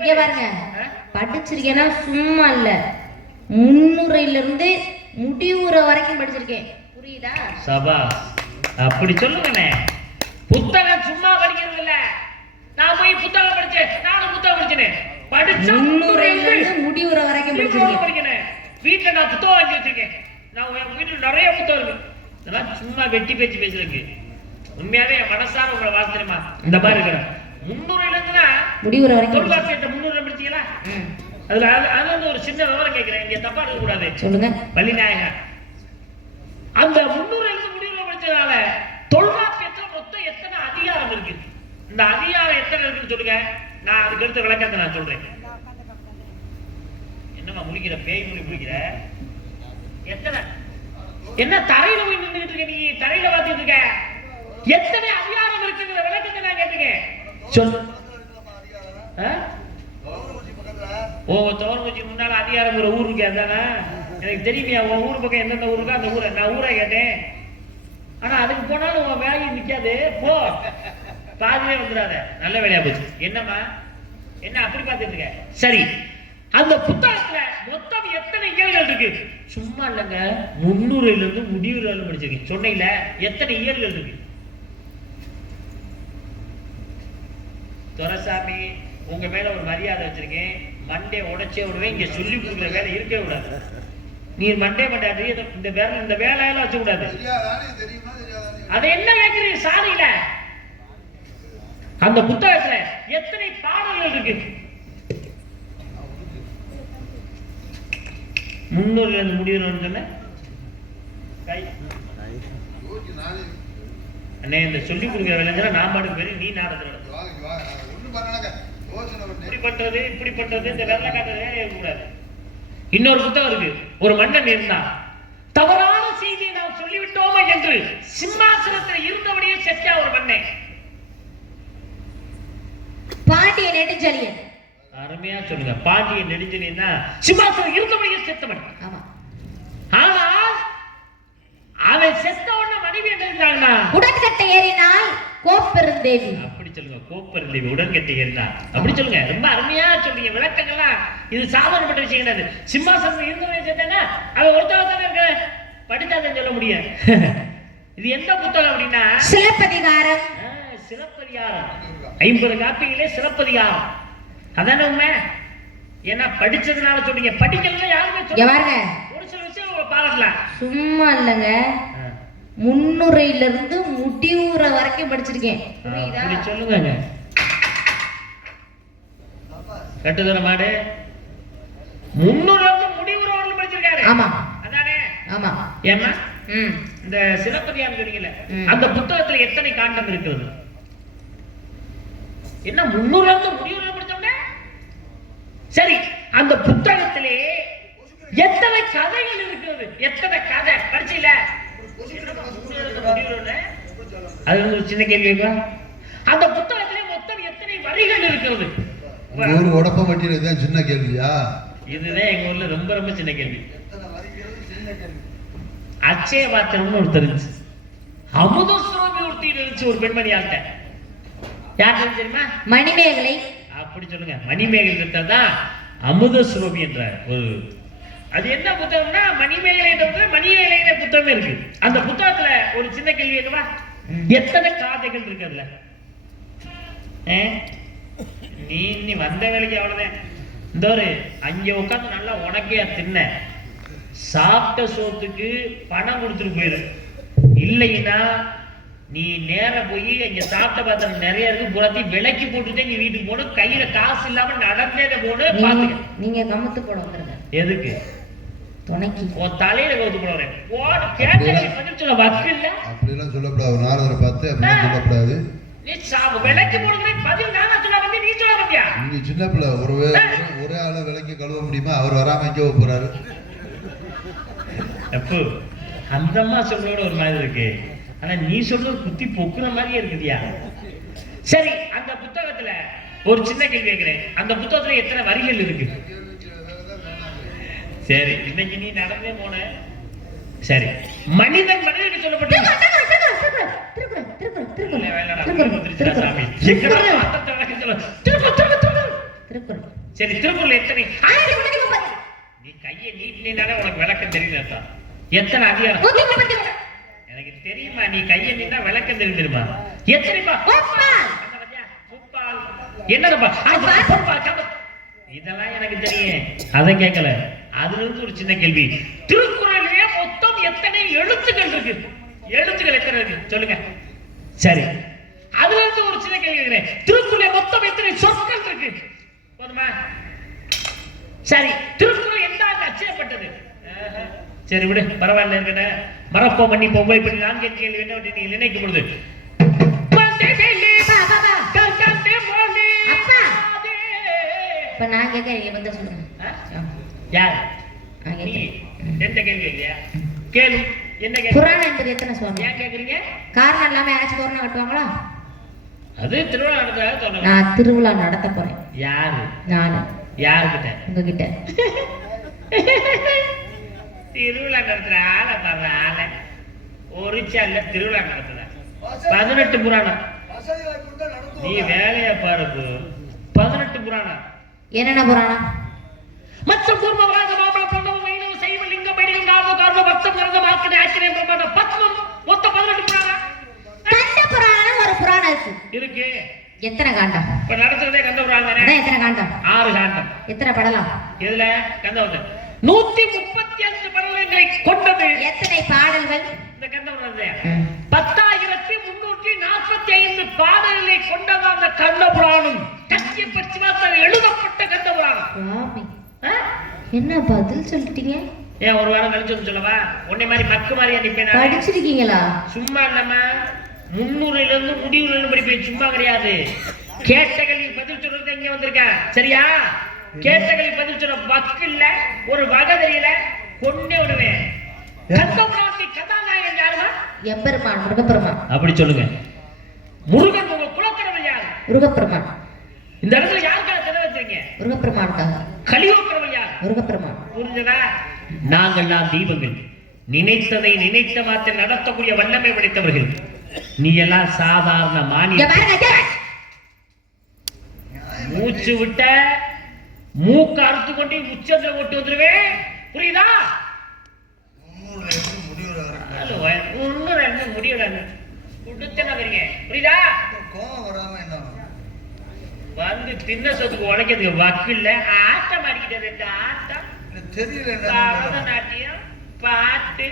இங்க பாருங்க, படிச்சிருக்கேன்னா சும்மா இல்ல, முன்னுரையிலிருந்து முடிவுரை வரைக்கும் படிச்சிருக்கேன். புரியுதா? சபா, அப்படி சொல்லுங்கண்ணே. புத்தகம் சும்மா படிக்கிறது இல்ல. நான் போய் புத்தகம் படிச்சேன், நானும் புத்தகம் படிச்சேன். படிச்ச முன்னுரையிலிருந்து முடிவுரை வரைக்கும் படிச்சிருக்கேன். வீட்டுல நான் புத்தகம் வாங்கி வச்சிருக்கேன். நான் என் வீட்டுல நிறைய புத்தகம் இருக்கு. இதெல்லாம் சும்மா வெட்டி பேச்சு பேசுறதுக்கு. உண்மையாவே என் மனசார உங்களை வாழ்த்துறேமா. இந்த மாதிரி இருக்கிறேன். முன்னுரையில இருந்துனா முடிவுரை வரைக்கும் தொல்காப்பியத்தை முன்னுரை படிச்சீங்களா? அதுல அது வந்து ஒரு சின்ன விவரம் கேட்கிறேன், இங்க தப்பா இருக்க கூடாது. சொல்லுங்க. வள்ளிநாயகன் அந்த முன்னுரையில இருந்து முடிவுரை படிச்சதால தொல்காப்பியத்துல மொத்தம் எத்தனை அதிகாரம் இருக்கு? இந்த அதிகாரம் எத்தனை இருக்குன்னு சொல்லுங்க. நான் அதுக்கு எடுத்த விளக்கத்தை நான் சொல்றேன். என்னமா முடிக்கிற பேய் மொழி முடிக்கிற? எத்தனை? என்ன தரையில போய் நின்றுட்டு இருக்க? நீ தரையில பார்த்துட்டு இருக்க. எத்தனை அதிகாரம் இருக்குங்கிற விளக்கத்தை நான் கேட்டுக்கேன். சொல்லு. ஓ, தோரங்குச்சி முன்னால அதிகாரங்கிற ஊர் இருக்கு, அதானா? எனக்கு தெரியுமையா உன் ஊர் பக்கம் எந்தெந்த ஊர் இருக்கோ அந்த ஊரை நான் ஊரை கேட்டேன். ஆனா அதுக்கு போனாலும் உன் வேலையை நிக்காது. போ, பாதிலே வந்துடாத. நல்ல வேலையா போச்சு. என்னம்மா என்ன அப்படி பார்த்துட்டு இருக்க? சரி, அந்த புத்தகத்துல மொத்தம் எத்தனை இயல்கள் இருக்கு? சும்மா இல்லைங்க, முன்னுரையில இருந்து முடிவுரை படிச்சிருக்கேன். சொன்னீங்கள எத்தனை இயல்கள் இருக்கு? துரைசாமி, உங்க மேல ஒரு மரியாதை வச்சிருக்கேன். மண்டே உடைச்சே விடுவேன். இங்க சொல்லி கொடுக்குற வேலை இருக்கவே கூடாது. நீ மண்டே இந்த வேலையெல்லாம் வச்ச கூடாது. அதை என்ன கேட்கிறீங்க? சாரியில அந்த புத்தகத்துல எத்தனை பாடல்கள் இருக்கு? முன்னூறுல இருந்து முடிவுன்னு சொன்ன அண்ணே, இந்த சொல்லி கொடுக்குற வேலைங்க நான் பாட்டுக்கு பேரு, நீ நாடத்துல இப்படி பண்றது இப்படி பண்றது இந்த வேலை காட்டுறதே கூடாது. இன்னொரு புத்தகம் இருக்கு. ஒரு மன்னன் இருந்தான். தவறான செய்தியை நாம் சொல்லிவிட்டோமா என்று சிம்மாசனத்தில் இருந்தபடியே செத்தா ஒரு மன்னன். பாண்டிய நெடுஞ்செழியன். அருமையா சொல்லுங்க. பாண்டிய நெடுஞ்செழியன் தான் சிம்மாசனம் இருந்தபடியே செத்தவன். ஆனால் அவன் செத்த உடனே மனைவி என்ன இருந்தாங்கன்னா உடன்கட்டை ஏறினாள் கோப்பெருந்தேவி. அப்படி சொல்லுங்க. கோப்பெருந்தேவி உடன்கட்டை ஏறினாள். அப்படி சொல்லுங்க. ரொம்ப அருமையா சொல்றீங்க. விளக்கங்கள்லாம் இது சாதாரணப்பட்ட விஷயம் கிடையாது. சிம்மாசனம் இருந்தவனே செத்தானா அவன் ஒருத்தவன் தானே இருக்க, படித்தாதான் சொல்ல முடியும். இது எந்த புத்தகம் அப்படின்னா சிலப்பதிகாரம். சிலப்பதிகாரம் 50 காப்பிகளே சிலப்பதிகாரம். அதான உண்மை. ஏன்னா படிச்சதுனால சொல்றீங்க. படிக்கல யாருமே சொல்லுங்க. ஒரு சில விஷயம் உங்க பாராட்டலாம். சும்மா இல்லங்க, முன்னுரையில இருந்து முடிவுரை வரைக்கும் படிச்சிருக்கேன். அப்படி சொல்லுங்க. கட்டுதர மாடு முன்னுரை இருந்து முடிவுரை வரைக்கும் படிச்சிருக்காரு. ஆமா, அதானே? ஆமா. ஏன்னா இந்த சிலப்பதிகாரம் சொன்னீங்கல்ல, அந்த புத்தகத்துல எத்தனை காண்டம் இருக்கிறது? என்ன முன்னூறுல இருந்து முடிவுரை படிச்சோம்னா சரி, அந்த புத்தகத்திலே எத்தனை கதைகள் இருக்கிறது? எத்தனை கதை படிச்சீல? அது வந்து ஒரு சின்ன கேள்வி. அந்த புத்தகத்திலே மொத்தம் எத்தனை வரிகள் இருக்கிறது? ஒரு உடப்ப வட்டியில சின்ன கேள்வியா? இதுதான் எங்க ஊர்ல ரொம்ப ரொம்ப சின்ன கேள்வி. அச்சய பாத்திரம்னு ஒருத்தர் இருந்துச்சு. அமுதசுரபி ஒருத்தி இருந்துச்சு. ஒரு பெண்மணி ஆள்கிட்ட. யார் தெரியுமா? மணிமேகலை. அப்படி சொல்லுங்க. மணிமேகலை தான் அமுதசுரபி என்ற ஒரு, அது என்ன புத்தகம்னா மணிமேகலை மணிமேகலை புத்தகமே இருக்கு. அந்த புத்தகத்துல ஒரு சின்ன கேள்வி இருக்குவா, எத்தனை காதைகள் இருக்கு அதுல? நீ வந்த வேலைக்கு அவ்வளவுதான். இந்த ஒரு அங்க உட்காந்து நல்லா உனக்கே தின்ன சாப்பிட்ட சோத்துக்கு பணம் கொடுத்துட்டு போயிரு. இல்லைன்னா நீ நேர போய் இங்க சாப்பிட்ட பாத்திரம் நிறைய இருக்கு, புறத்தையும் விலைக்கு போட்டுட்டு நீ வீட்டுக்கு போகணும். கையில காசு இல்லாம நடந்தே போகணும். பாத்துக்க. நீங்க கமத்து போட வந்துருங்க. எதுக்கு? துணைக்கு. உன் தலையில கவுத்து போடுறேன். போட கேட்க பதில் சொல்ல வக்கு இல்ல. அப்படி எல்லாம் சொல்லக்கூடாது. நாரதரை பார்த்து அப்படி சொல்லக்கூடாது. நீ விலைக்கு போடுறேன் பதில் நானா சொல்ல வந்து நீ சொல்ல வந்தியா? நீ சின்ன பிள்ளை. ஒரே ஆள விலைக்கு கழுவ முடியுமா? அவர் வராம எங்க போறாரு? அப்போ அந்த அம்மா சொல்றோட ஒரு மாதிரி இருக்கு. ஆனா நீ சொல்றது குத்தி பொக்குற மாதிரியே இருக்குதியா? சரி, அந்த புத்தகத்துல ஒரு சின்ன கேள்வி கேட்கிறேன். அந்த புத்தகத்துல எத்தனை வரிகள் இருக்கு? சரி, இன்னைக்கு நீ நடந்தே போன. சரி, மனிதன் மனிதனுக்கு சொல்லப்பட்ட திருக்குறள். சரி, திருக்குறள் எத்தனை? 1030. நீ கையை நீட்டினாலே உனக்கு விளக்கம் தெரியல. எத்தனை அதிகாரம்? 131. எனக்கு தெரியுமா, நீ கையை நீட்டா விளக்கம் தெரியுமா? எத்தனைப்பா? என்னப்பா? இதெல்லாம் எனக்கு தெரியும், அதை கேட்கல. அதுல இருந்து ஒரு சின்ன கேள்வி, திருக்குறளிலே மொத்தம் எத்தனை எழுத்துக்கள் இருக்கு? எழுத்துக்கள் எத்தனை இருக்கு சொல்லுங்க. சரி, அதுல இருந்து ஒரு சின்ன கேள்வி கேட்கிறேன், திருக்குறளிலே மொத்தம் எத்தனை சொற்கள் இருக்கு? போதுமா? சரி, திருக்குறள் எந்த அச்சிடப்பட்டது? சரி விடு, பரவாயில்ல, இருக்கட்ட மறப்போ மன்னிப்போ போய் இப்படி நான் கேள்வி என்ன நீங்க நினைக்கும் பொழுது இப்ப நான் கேட்க வந்து சொல்லுங்க. யார் நீ? எந்த கேள்வி இல்லையா? கேளு. என்ன கேள்வி? புராணம் என்பது எத்தனை சுவாமி? ஏன் கேக்குறீங்க? காரணம் இல்லாம யாராச்சும் தோரணம் கட்டுவாங்களா? அது திருவிழா நடத்துறாங்க தோரணம். நான் திருவிழா நடத்த போறேன். யாரு? நானு. யாருக்கிட்ட? உங்ககிட்ட. திருவிழா நடத்துற ஆளை பாரு, ஆளை ஒரு சால திருவிழா நடத்துற 18 புராணம். நீ வேலையா பாரு. 18 புராணம். என்னென்ன புராணம்? மச்ச பூர்வ வராக மாமல பிரணவ வைணவ சைவ லிங்க பைடிகம் காரண காரண வர்த்தம் கரத மார்க்கனே ஆச்சரியம் பிரமாண பத்மம் மொத்த 18 புராணம். கண்ட புராணம் ஒரு புராணம் இருக்கு. எத்தனை காண்டம்? இப்ப நடத்துறதே கந்த புராணம் தானே. எத்தனை காண்டம்? 6 காண்டம். எத்தனை படலாம்? எதுல? கந்தவதம் 135 படலங்களை கொண்டது. எத்தனை பாடல்கள்? இந்த கந்தபுராணம் 10,345 பாடல்களை கொண்டது அந்த கந்தபுராணம். கத்திய பட்சிமாத்தால் எழுதப்பட்ட கந்தபுராணம். சுவாமி, என்ன பதில் சொல்லிட்டீங்க? ஏன் ஒரு வாரம் கழிச்சு சொல்லவா? உன்னை மாதிரி மக்கு மாதிரி அனுப்பினா படிச்சிருக்கீங்களா? சும்மா இல்லம்மா, 300ல இருந்து முடிவுல படிப்பேன், சும்மா கிடையாது. கேட்டகலி பதில் சொல்றது இங்க வந்திருக்கேன், சரியா? கேட்டகலி பதில் சொல்ற வக்கு இல்ல, ஒரு வகை தெரியல, கொண்டே விடுவேன். கந்தபுராணத்தை கதாநாயகன் யாருமா? எம்பெருமான் முருகப்பெருமான். அப்படி சொல்லுங்க. முருகன் உங்க குலக்கடவுள் யார்? முருகப்பெருமான். இந்த இடத்துல யாருக்காக தின வச்சிருக்கீங்க? முருகப்பெருமானுக்காக. கலியுகக்கடவுள் யார்? முருகப்பெருமான். புரிஞ்சதா? நாங்கள் தான் தீபங்கள், நினைத்ததை நினைத்த மாத்திர நடத்தக்கூடிய வல்லமை படைத்தவர்கள். நீ எல்லாம் சாதாரண மானிய. மூச்சு விட்ட மூக்க அறுத்து கொண்டு உச்சத்துல ஓட்டு வந்துருவேன், புரியுதா? புரியுதா? வந்து தின்ன சொத்துக்கு உழைக்கிறதுக்கு வக்கு இல்ல. ஆட்டம் அடிக்கிட்டு ஆட்டம் தெரியல. பரதநாட்டியம் பாட்டு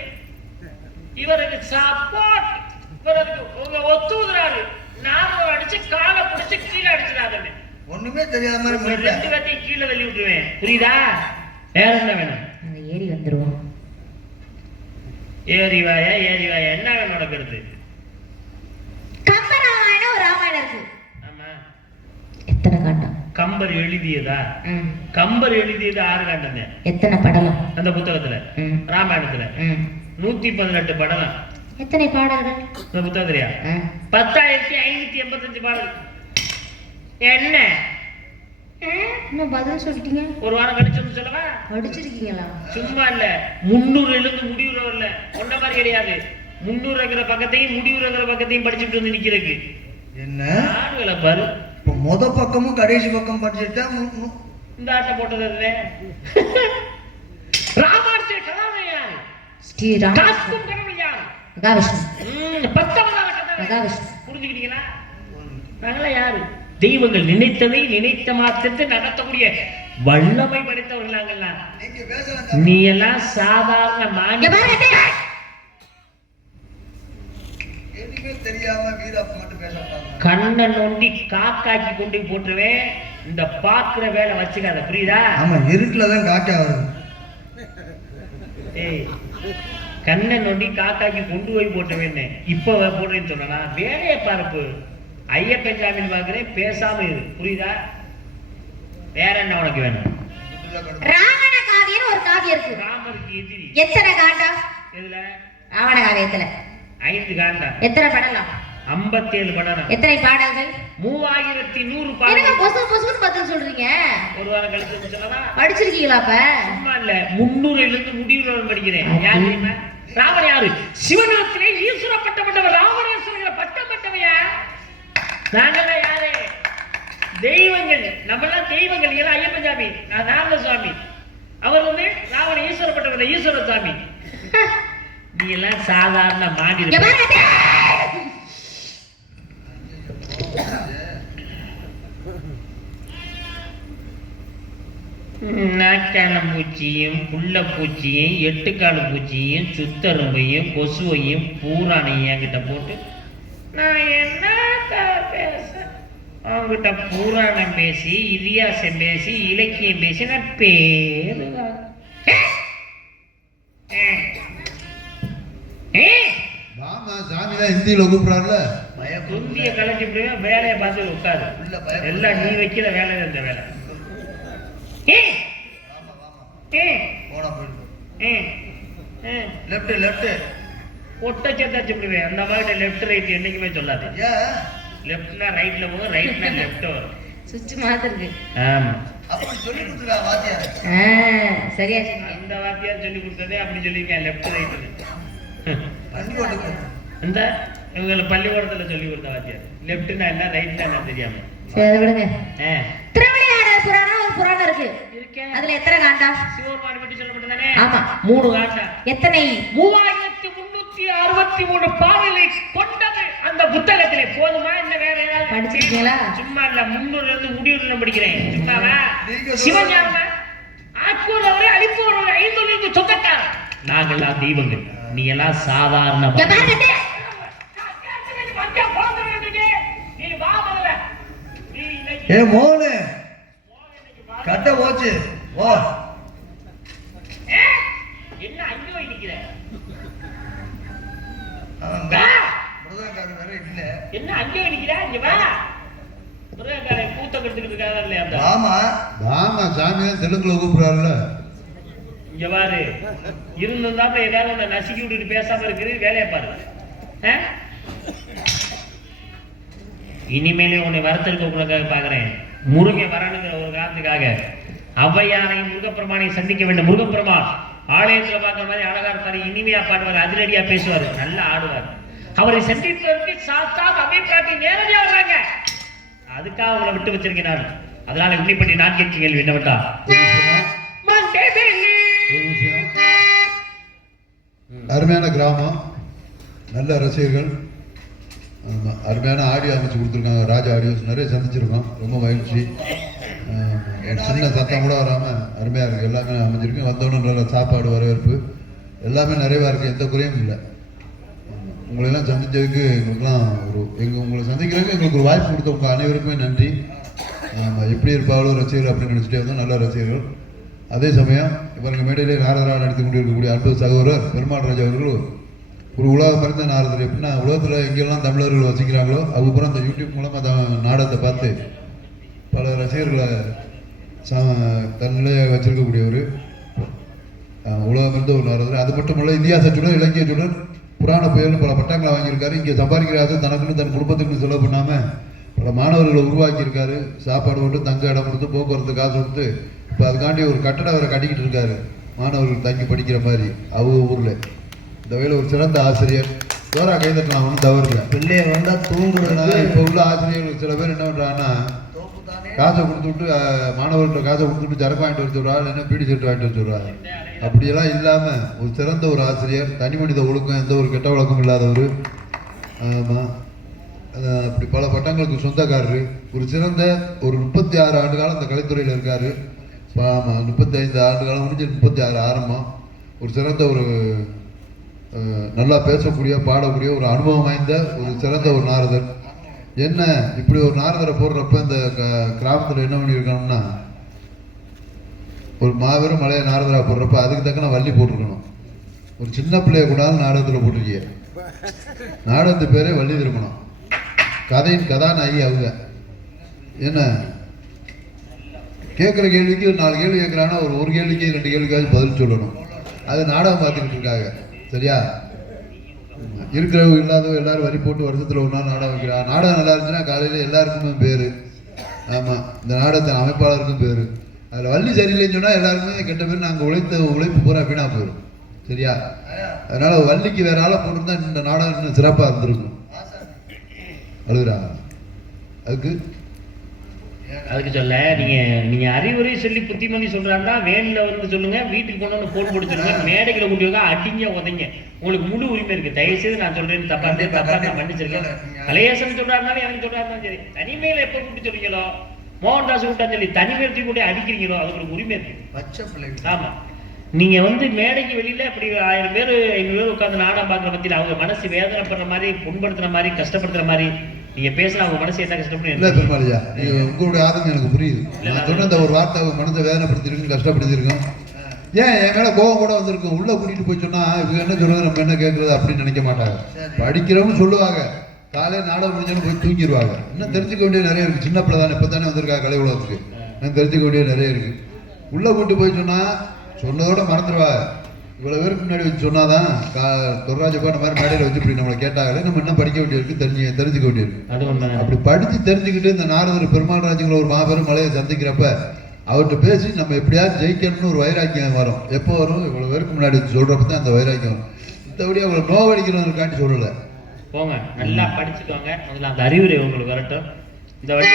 இவருக்கு சப்போர்ட், இவருக்கு உங்க ஒத்துறாரு. நானும் அடிச்சு காலை பிடிச்சு கீழே அடிச்சிடாத. ஒண்ணுமே தெரியாத மாதிரி 2 பேத்தையும் கீழே தள்ளி விட்டுருவேன், புரியுதா? வேற என்ன வேணும்? ஏறி வந்துருவோம். ஏறி வாயா, ஏறி வாயா, என்ன வேணும் நடக்கிறது? கம்பராமாயணம் ஒரு ராமாயணம் இருக்கு. ஆமா. எத்தனை காண்டம்? கம்பர் எழுதியதா? கம்பர் எழுதியது 6 காண்டங்க. எத்தனை படலம் அந்த புத்தகத்துல? ராமாயணத்துல 118 படலம். எத்தனை பாடல்கள் இந்த புத்தகத்திலயா? 10,585 பாடல். என்ன பதில் சொல்லிட்டீங்க? ஒரு வாரம் கழிச்சு சொல்லவா? படிச்சிருக்கீங்களா? சும்மா இல்ல, 300ல இருந்து முடிவுற இல்ல, ஒன்ன மாதிரி கிடையாது. 300ங்கிற பக்கத்தையும் முடிவுறங்கிற பக்கத்தையும் படிச்சுட்டு வந்து நிக்கிறதுக்கு என்ன ஆளுகளை பாரு. முத பக்கமும் கடைசி பக்கம் படிச்சுட்டா இந்த ஆட்டை போட்டது. ராமாயணத்தில் கதாநாயகன் யார்? ஸ்ரீராம். காஸ்தும் கடவுள் யார்? மகாவிஷ்ணு. 10வது கதாநாயகன் மகாவிஷ்ணு. புரிஞ்சுக்கிட்டீங்களா? நாங்களா யாரு? தெய்வங்கள், நினைத்ததை நினைத்த மாத்திரத்தை நடத்தக்கூடிய வல்லமை படைத்தவர்கள் நாங்கள்லாம். நீ எல்லாம் சாதாரண மாநில கண்ணை நோண்டி காக்காக்கி கொண்டு போட்டுருவேன். இந்த பாக்குற வேலை வச்சுக்காத, புரியுதா? ஆமா, இருட்டுலதான் காக்கா வரும். ஏய், கண்ணை நோண்டி காக்காக்கி கொண்டு போய் போட்டுருவேன்னு இப்ப போடுறேன்னு சொன்னா வேலையை பார்ப்பு. ஐயப்பன் சாமின்னு பாக்குறேன், பேசாம இரு, புரியுதா? வேற என்ன உனக்கு வேணும்? ராவண காவியம் ஒரு காவியம் இருக்கு. ராமருக்கு எதிரி. எத்தனை காண்டம்? எதுல? ராவண காவியத்துல 5 காண்டம். எத்தனை படலாம்? 57 படலம். எத்தனை பாடல்கள்? 3100 பாடல்கள். என்ன பொசு பொசுன்னு பதில் சொல்றீங்க? ஒரு வாரம் கழிச்சு சொல்லவா? படிச்சிருக்கீங்களா? அப்ப சும்மா இல்ல, 300ல இருந்து முடிவுற படிக்கிறேன். யார் தெரியுமா? ராவணன் யாரு? சிவனாத்திலே ஈஸ்வர பட்டப்பட்டவர். ராவணேஸ்வரர் பட்டம் பெற்றவையா? நாங்கெல்லாம் யாரு? தெய்வங்கள் நம்மெல்லாம் தெய்வங்கள். எல்லாம் ஐயப்பன் சாமி, நான் நாரத சுவாமி, அவர் வந்து ராவண ஈஸ்வரப்பட்டவர் ஈஸ்வர சாமி. நீ எல்லாம் சாதாரண மாடி நாட்டாளம் பூச்சியும் புள்ள பூச்சியும் எட்டுக்காடு பூச்சியும் சுத்தரும்பையும் கொசுவையும் பூரானையும் என்கிட்ட போட்டு நான் என்ன பேச அவங்ககிட்ட பூராணம் பேசி இதிகாசம் பேசி இலக்கியம் பேசி நான் பேரு மாமா சாமி தான் ஹிந்தியில கூப்பிடுறாருல. துந்திய கலட்டி விடுவேன், வேலையை பார்த்து உட்காரு. எல்லாம் நீ வைக்கிற வேலை இந்த வேலை. ஒட்டச்ச தச்சு விடுவேன். அந்த மாதிரி லெஃப்ட் ரைட் என்னைக்குமே சொல்லாது. லெஃப்ட்னா ரைட்ல போகும், ரைட்னா லெஃப்ட் வரும். சுவிட்ச் மாத்திருக்கு. ஆமா, அப்படி சொல்லி கொடுத்துடா வாத்தியார். சரியா சொன்னீங்க. இந்த வாத்தியார் சொல்லி கொடுத்ததே அப்படி சொல்லியிருக்கேன், லெஃப்ட் ரைட். பள்ளிக்கூடத்துக்கு இந்த இவங்களை பள்ளிக்கூடத்துல சொல்லி கொடுத்த வாத்தியார். லெஃப்ட்னா என்ன ரைட்னா என்ன தெரியாம. சரி அதை விடுங்க. திருவிளையாடல் புராணம் ஒரு புராணம் இருக்கு. இருக்கேன். அதுல எத்தனை காண்டா? சிவபெருமானை பற்றி சொல்லப்பட்டதானே? ஆமா. 3 காண்டா. எத்தனை? 3363 பாடலை கொண்டது அந்த புத்தகத்திலே. போதுமா என்ன வேற ஏதாவது படிச்சிருக்கீங்களா? சும்மா இல்ல, 300 இருந்து முடிவுல படிக்கிறேன். சும்மாவா? சிவஞானமா ஆக்குறவரே அழிப்பவரே 5 சொந்தக்கார. நாங்கெல்லாம் தெய்வங்கள், நீ எல்லாம் சாதாரண. ஏ மோனு கட்ட போச்சு. ஓ என்ன அங்கே போய் நிக்கிற? முருகக்காரன் வேற இல்ல. என்ன அங்கே போய் நிக்கிற? இங்க வா. முருகக்காரன் பூத்த கட்டுக்கிட்டு இருக்காங்க இல்லையா? ஆமா மாமா சாமி தான் தெலுங்குல கூப்பிடுறாருல. இங்க பாரு, இருந்துதான் ஏதாவது ஒண்ணு நசுக்கி விட்டுட்டு பேசாம இருக்கிறது வேலையை பாரு. இனிமேலே உன்னை வரத்திருக்க பாக்குறேன். முருகன் வரணுங்கிற ஒரு காரணத்துக்காக ஔவையாரையும் முருகப்பெருமானையும் சந்திக்க வேண்டும். முருகப்பெருமான் ஆலயத்துல பார்க்குற மாதிரி அழகா இருப்பாரு, இனிமையா பாடுவார், அதிரடியா பேசுவாரு, நல்லா ஆடுவார். அவரை சந்திப்பதற்கு சாஸ்தாத் அபிப்பிராட்டி நேரடியா வர்றாங்க. அதுக்காக உங்களை விட்டு வச்சிருக்கேன் நான். அதனால இப்படி நான் கேட்க கேள்வி என்னவென்றா, ஒரு விஷயம், அருமையான கிராமம், நல்ல ரசிகர்கள், அருமையான ஆடியோ அமைச்சு கொடுத்துருக்காங்க. ராஜா ஆடியோஸ் நிறைய சந்திச்சிருக்கோம், ரொம்ப மகிழ்ச்சி. சின்ன சத்தம் கூட வராமல் அருமையாக இருக்குது, எல்லாமே அமைஞ்சிருக்கு. வந்தோடனே நல்ல சாப்பாடு, வரவேற்பு எல்லாமே நிறைவாக இருக்குது, எந்த குறையும் இல்லை. உங்களெல்லாம் சந்தித்ததுக்கு எங்களுக்குலாம் உங்களை சந்திக்கிறதுக்கு எங்களுக்கு ஒரு வாய்ப்பு கொடுத்த உங்கள் அனைவருக்குமே நன்றி. எப்படி இருப்பாங்களோ ரசிகர்கள் அப்படின்னு நினச்சிட்டே வந்தோம், நல்ல ரசிகர்கள். அதே சமயம் இவருக்கு மேடையிலே நாரதராக நடத்தி கொண்டிருக்கக்கூடிய அன்பு சகோதரர் பெருமாள் ராஜா அவர்கள் ஒரு உலகம் மறைந்த நாரதர். எப்படின்னா உலகத்தில் எங்கெல்லாம் தமிழர்கள் வசிக்கிறாங்களோ அதுக்கப்புறம் அந்த யூடியூப் மூலமாக நாடகத்தை பார்த்து பல ரசிகர்களை தன்னிலையை வச்சிருக்கக்கூடியவர், உலகம் இருந்த ஒரு நாரதர். அது மட்டுமல்ல, இந்தியாச சுடர், இலக்கிய சுடர், புராண புயல்னு பல பட்டங்களை வாங்கியிருக்காரு. இங்கே சம்பாதிக்கிறாரு, தனக்குன்னு தன் குடும்பத்துக்கு செலவு பண்ணாமல் பல மாணவர்களை உருவாக்கியிருக்காரு. சாப்பாடு போட்டு தங்க இடம் கொடுத்து போக்குவரத்து காசு கொடுத்து இப்போ அதுக்காண்டி ஒரு கட்டடம் அவரை கட்டிக்கிட்டு இருக்காரு, மாணவர்கள் தங்கி படிக்கிற மாதிரி அவங்க ஊரில். இந்த வகையில் ஒரு சிறந்த ஆசிரியர். தோறா கைதட்டலாம், ஒன்றும் தவறு இல்லை. பிள்ளைய வந்தால் தூங்குறதுனா இப்போ உள்ள ஆசிரியர்கள் சில பேர் என்ன பண்ணுறாங்கன்னா, காசை கொடுத்து விட்டு மாணவர்கள்ட்ட காசை கொடுத்துட்டு சரக்கு வாங்கிட்டு வர சொல்கிறாள், இல்லைன்னா பீடி செட்டு வாங்கிட்டு வர சொல்கிறாங்க. அப்படியெல்லாம் இல்லாமல் ஒரு சிறந்த ஒரு ஆசிரியர், தனி மனித ஒழுக்கம், எந்த ஒரு கெட்ட வழக்கம் இல்லாதவர். ஆமாம், அப்படி பல பட்டங்களுக்கு சொந்தக்காரரு. ஒரு சிறந்த ஒரு 36 ஆண்டு காலம் இந்த கலைத்துறையில் இருக்கார். ஆமாம், 35 ஆண்டு காலம் முடிஞ்சு 36 ஆரம்பம். ஒரு சிறந்த ஒரு நல்லா பேசக்கூடிய, பாடக்கூடிய, ஒரு அனுபவம் வாய்ந்த ஒரு சிறந்த ஒரு நாரதர். என்ன இப்படி ஒரு நாரதரை போடுறப்ப இந்த கிராமத்தில் என்ன பண்ணியிருக்கணும்னா, ஒரு மாபெரும் மலையை நாரதராக போடுறப்ப அதுக்கு தக்கன வள்ளி போட்டிருக்கணும். ஒரு சின்ன பிள்ளைய கூடாது நாடகத்தில் போட்டிருக்கீங்க. நாடகத்து பேரே வள்ளி திருமணம். கதையின் கதாநாயகி அவங்க. என்ன கேட்குற கேள்விக்கு ஒரு 4 கேள்வி கேட்குறாங்கன்னா ஒரு கேள்விக்கு 2 கேள்விக்காவது பதில் சொல்லணும். அது நாடகம் பார்த்துக்கிட்டு இருக்காங்க. சரியா? இருக்கிறவங்க இல்லாதவங்க எல்லாரும் வரி போட்டு வருஷத்தில் ஒரு நாள் நாடகம் வைக்கிறாங்க. நாடகம் நல்லா இருந்துச்சுன்னா காலையில் எல்லாருக்குமே பேர். ஆமாம், இந்த நாடகத்தின் அமைப்பாளருக்கும் பேர். அதில் வள்ளி சரியில்லைன்னு சொன்னால் எல்லாருக்குமே கெட்ட பேர். நாங்கள் உழைப்பு பூரா வீணாக போயிடும். சரியா? அதனால் வள்ளிக்கு வேற ஆளை போட்டிருந்தா இந்த நாடகம் இன்னும் சிறப்பாக இருந்திருக்கும். அழுகுறா அதுக்கு அதுக்கு சொல்ல நீங்க அறிவுரை சொல்லி புத்திமதி சொல்றாருன்னா வேன்ல வந்து சொல்லுங்க, வீட்டுக்கு போனோன்னு போன் போட்டு சொல்லுங்க, மேடைகளை கூட்டி வைக்க அடிங்க உதைங்க, உங்களுக்கு முழு உரிமை இருக்கு. தயவுசெய்து நான் சொல்றேன்னு தப்பா நான் மன்னிச்சிருக்கேன். கலையேசன் சொல்றாருனாலும் எனக்கு சொல்றாருனாலும் சரி, தனிமையில எப்ப கூப்பிட்டு சொல்றீங்களோ, மோகன்தாஸ் கூப்பிட்டான்னு சொல்லி தனிமையில தூக்கி கூட்டி அடிக்கிறீங்களோ, அது உங்களுக்கு உரிமை இருக்கு. பச்சை பிள்ளைங்க. ஆமா, நீங்க வந்து மேடைக்கு வெளியில அப்படி 1000 பேர் 500 பேர் உட்கார்ந்து நாடகம் பார்க்குற பத்தியில அவங்க மனசு வேதனைப்படுற மாதிரி, புண்படுத்துற மாதிரி, கஷ்டப்படுத்துற மாதிரி நீங்க பேசினா அவங்க மனசு என்ன இல்ல கஷ்டப்படும்? பெருமாளியா, உங்களுடைய ஆதங்கம் எனக்கு புரியுது. நான் சொன்ன இந்த ஒரு வார்த்தை அவங்க மனதை வேதனைப்படுத்திருக்கு, கஷ்டப்படுத்திருக்கோம். ஏன் என் மேல கோபம் கூட வந்திருக்கும். உள்ள கூட்டிட்டு போய் சொன்னா இவங்க என்ன சொல்றது, நம்ம என்ன கேட்கறது அப்படின்னு நினைக்க மாட்டாங்க. படிக்கிறவங்க சொல்லுவாங்க, காலையில் நாடகம் முடிஞ்சாலும் போய் தூங்கிடுவாங்க. இன்னும் தெரிஞ்சுக்க வேண்டியது நிறைய இருக்கு. சின்ன பிள்ளை தானே, இப்போ தானே வந்திருக்காங்க கலை உலகத்துக்கு. இன்னும் தெரிஞ்சுக்க வேண்டியது நிறைய இருக்கு. உள்ள கூட்டு போய் சொன்னா சொன்னதோட மறந்துடுவாங்க. இவ்வளவு பேருக்கு முன்னாடி வச்சு சொன்னாதான் தொல்ராஜப்பா இந்த மாதிரி மேடையில வச்சு இப்படி நம்மளை கேட்டாங்களே, நம்ம இன்னும் படிக்க வேண்டியிருக்கு, தெரிஞ்சுக்க வேண்டியிருக்கு. அப்படி படிச்சு தெரிஞ்சுக்கிட்டு இந்த நாரதர் பெருமாள் ராஜுங்கிற ஒரு மாபெரும் மலையை சந்திக்கிறப்ப அவர்கிட்ட பேசி நம்ம எப்படியாவது ஜெயிக்கணும்னு ஒரு வைராக்கியம் வரும். எப்போ வரும்? இவ்வளவு பேருக்கு முன்னாடி வச்சு சொல்றப்ப தான் அந்த வைராக்கியம் வரும். மற்றபடி அவங்களை நோவடிக்கிறதுக்காண்டி சொல்லலை. போங்க, நல்லா படிச்சுக்கோங்க. முதல்ல அந்த அறிவுரை உங்களுக்கு வரட்டும். இந்த வழி